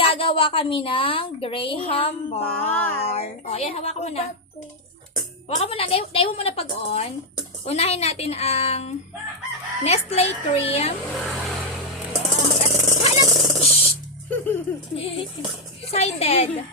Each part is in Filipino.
gagawa kami ng Graham bar. O, ayan, hawakan mo na. Hawakan mo na. Dahil mo na pag-on. Unahin natin ang Nestle cream. Halap! Excited.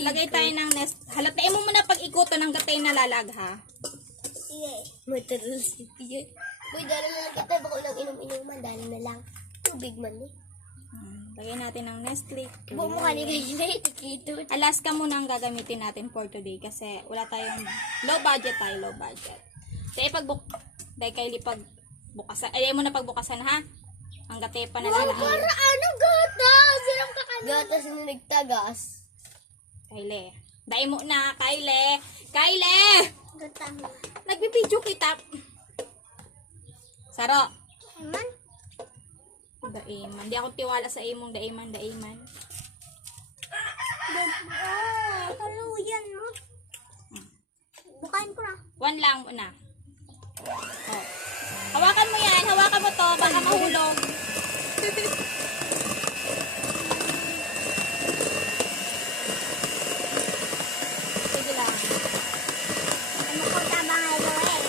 Lagay tayo ng halatain mo muna pag ikuto ng gatay na lalagha. Sige. Matalas. Uy, dali na lang kita. Bako lang inom-inuman. Dali na lang. Tubig man eh. Lagay natin ng Nestle cream. Buo mo kanina ito. Alaska muna ang gagamitin natin for today kasi wala tayong low budget tayo, low budget. Kaya dahil kayo pagbukasan, ayaw mo na pagbukasan ha? Ang gatay pa na lalagay. Para ano gatas? Silang kakanin. Gatas na nagtagas. Kyle. Dahil mo na, Kyle. Kyle! Nagbibidyo kita. Saro. Eman? Daiman. Di ako tiwala sa imong daiman. Kaluyan mo. Bukain ko na. One lang muna. Oh. Hawakan mo yan. Hawakan mo to. Baka mahulog. Sige lang. Ano ko tabang ilo eh.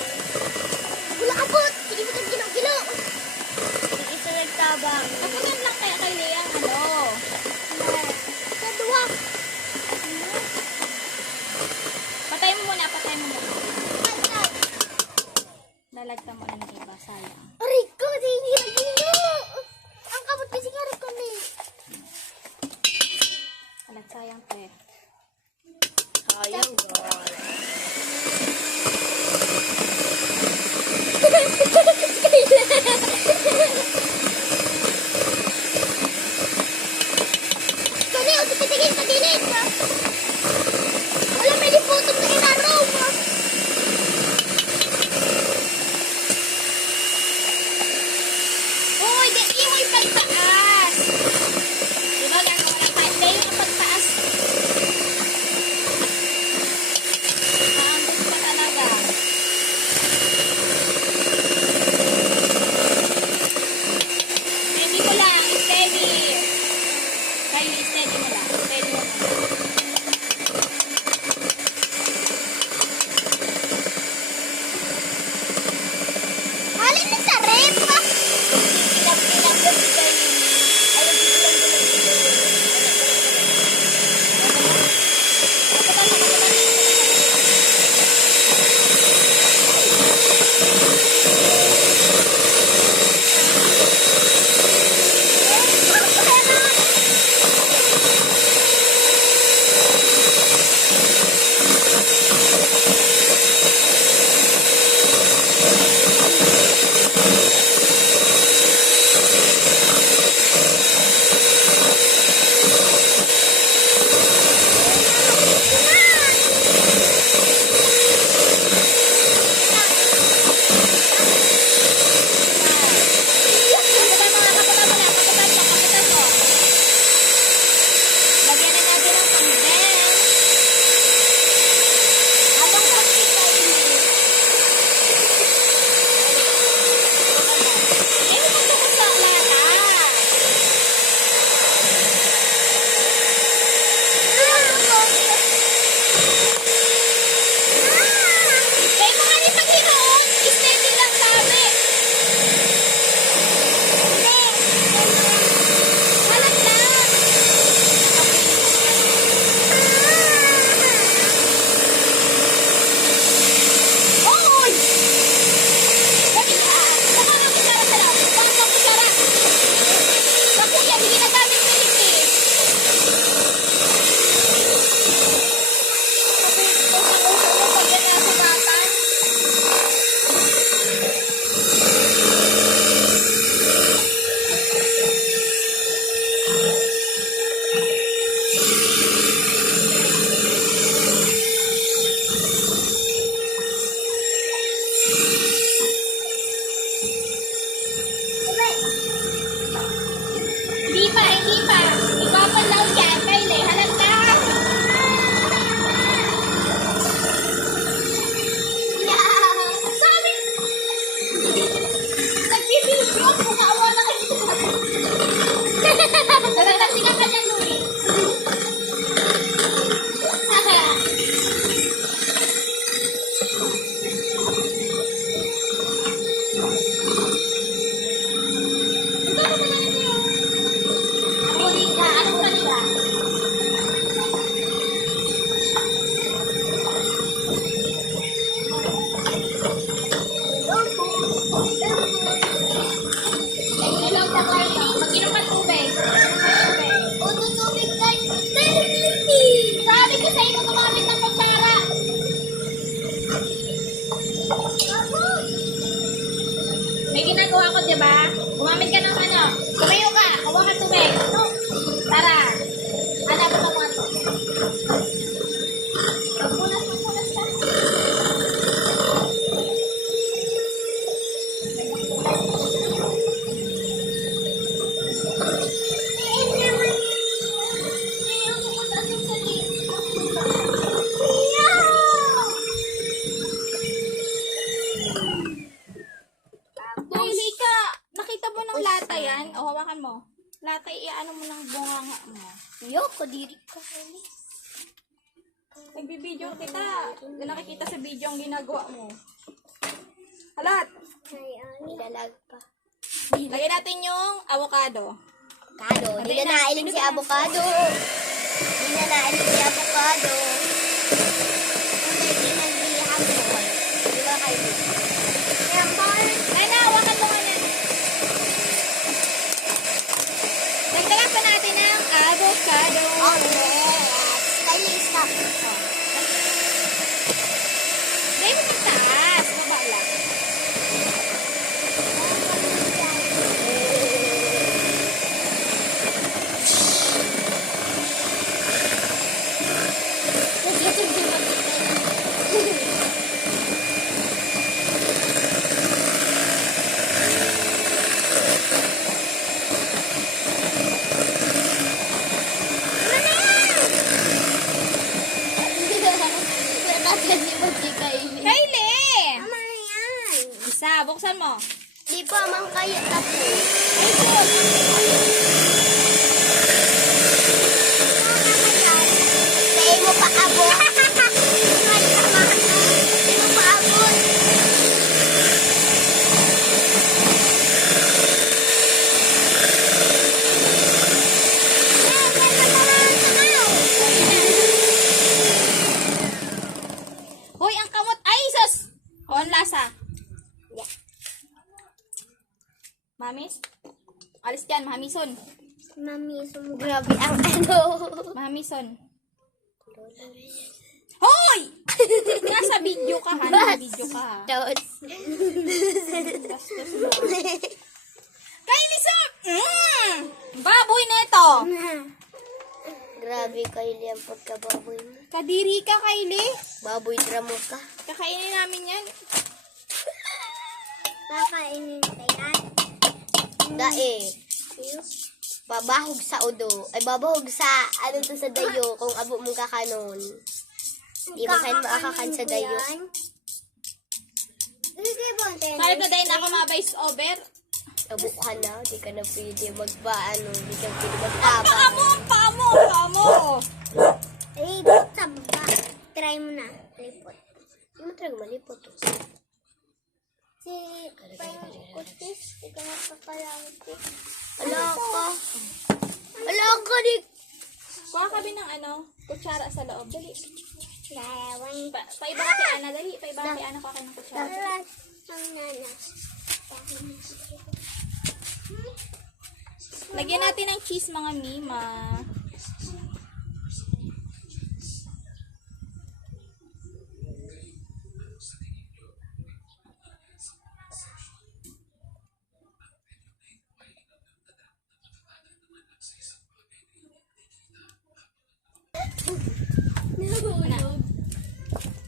Wala ka po. Sige mo kang gilo-gilo. Sige sa nagtabang. Kapungan lang kaya kay Lea. Ano? Sa duwa. Patay mo muna. Lalagtan mo na ng iba. Sayang. Aray ko. Gilo. Ang kabot kasi nga rin ko na eh. Sayang pe. Sayang God. Kani, o tipitigil ka dilin. Wala may liputong na inaraw mo. Uy, di iway pagtaas. Diba gano'n wala tayo? Dahil yung pagtaas. Maambos pa talaga. Steady mo lang. Steady. Kylie, steady mo lang. Steady mo lang. Halin na sa rep. Pinap-pinap na si Kylie. Ayaw bilang ko lang si Kylie. Di pa Mag-inom ka tubig. O, tutubig tayo. Sabi ko sa iyo, gumamit ng kutsara. May ginagawa ko, di ba? Gumamit ka ng ano. Tumayo ka. Kuha ka tubig. Tara. Hanap mo mga to. Magpunas ka. Kylie ka. Nakita mo ng lata yan? O, hawakan mo. Lata, i-ano mo ng bunganga mo. Yoko, diri ka. Nagbibideo kita. Nakikita sa video ang ginagawa mo. Halat. Nilalag pa. Lagyan natin yung avocado. Avocado. Hindi na nailing si avocado. Hindi na nailing si avocado. Hindi nagliham mo. Di ba kayo? Ay na, hawakan mo na. Dagdagan pa natin ang avocado. Oh, yes. Styling stuff. Dahil mo taas. Baba lang. Kylie! Tama na yan. Isa, buksan mo. Di pa man kayo tapos. Ay, good. Say mo pa abot. Say mo pa abot. Hoy, ang kamot. Ay, sus! O, ang lasa. Yeah. Mamis? Alis dyan, mahamison. Mami, grabe ang ano. Mahamison. Hoy! Nasa video ka, ha? Nasa video ka, ha? Tapos. Bastos mo. Kylie, sa... Baboy na ito. Grabe kayo liyan pagkababoy mo. Kadiri ka, Kylie. Baboy dramo ka. Kakainin namin yan. Kakainin ka yan. Dae. Babahog sa udo. Ay, babahog sa, ano to sa dayo, kung abo mong kakanon. Di ba kayo makakakan sa dayo? Kahit na dahil na ako mabay over. Abo ka na, di ka na pwede magpaano, di ka pwede magtabang. Paamo! Eh, basta ba? Try mo na. Lipot. Hindi mo try malipot to. Si, kutis, ikaw magpapalanti. Alaka. Alaka, di. Kuha ka ng ano, kutsara sa loob. Dali. Larawan. Paiba ka kay Ana. Dali. Paiba ka kay Ana. Kuha ka ng kutsara. Taras ang nana. Lagyan natin ng cheese, mga mima.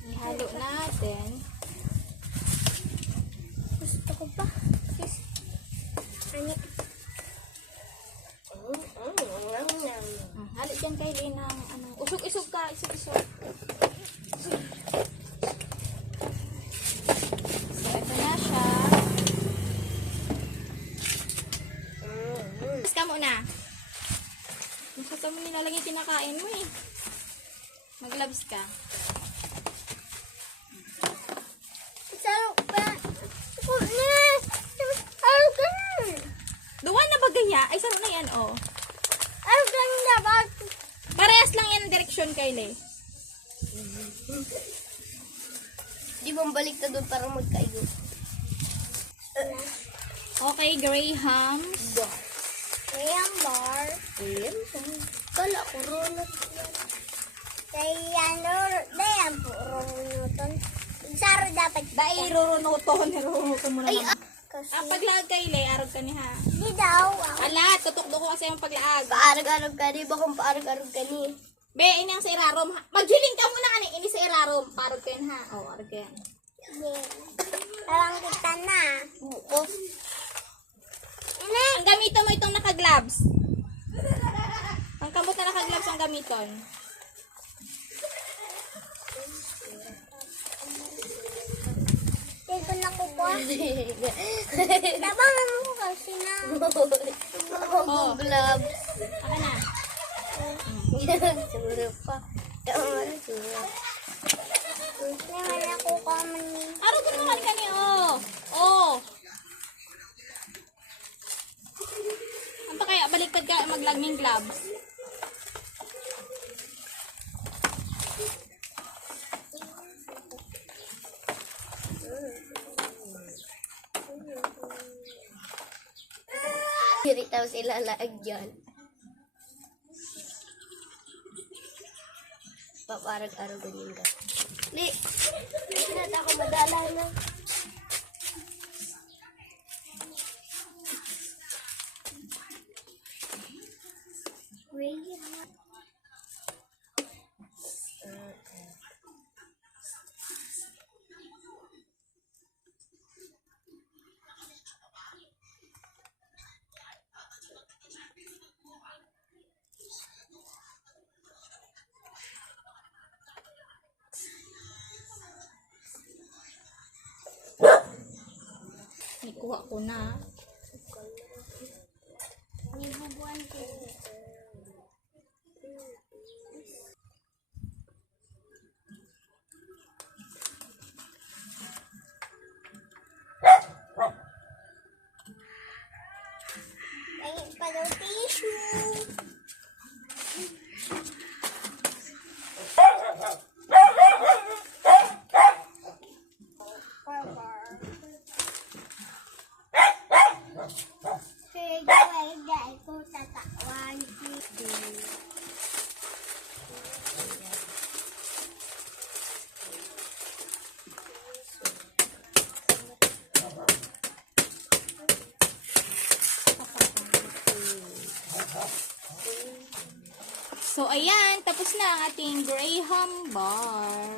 Ihalo natin. Gusto ko pa. Ani. Halo dyan kay Lena. Ano, usog-usog ka. Isog-usog. So, ito na siya. Tapos ka muna. Nakita mo nilalagay kinakain mo eh. Mag-gloves ka. Sarap pa. Sarap ka na. Duwa na bagaya. Ay, saro na yan, oh. Sarap ka na dapat. Parehas lang yan ang direksyon, Kylie. Di ba balik na doon para magkaigo? Okay, Graham. Ayan. Kala ko runot. Dayan po runuton. Saro dapat. Dahil rurunuton mo Ay, naman. Ang paglaag kay Le, arog ka ni ha. Di daw. Ala, tutukdo ko kasi yung paglaag. Paarag-arag ka ni. Bakong paarag-arag ka ni. Be, ini ang sa irarom. Maghiling ka muna kani. Ini sa irarom. Parog ka yun ha. Oo, arog ka yan. Parang kita na. Bukos. Ang gamiton mo itong naka-gloves. Ang kamot na naka-gloves ang gamiton. Hindi ko nakukuha. Tabangan mo kasi na. Oh. Gloves. Aka na. Siguro pa. Naman ako kaman. Arog ka naman kani. Oh. Oh. Ano kaya? Baliktad ka maglagming gloves. Diri tayo sila laag dyan. Paparag-arag ganyan ka. Li! Hindi ako madala na. Ikuha ko na. Nibubuan ko. Ay, padaw tissue. So, ayan. Tapos na ang ating Graham bar.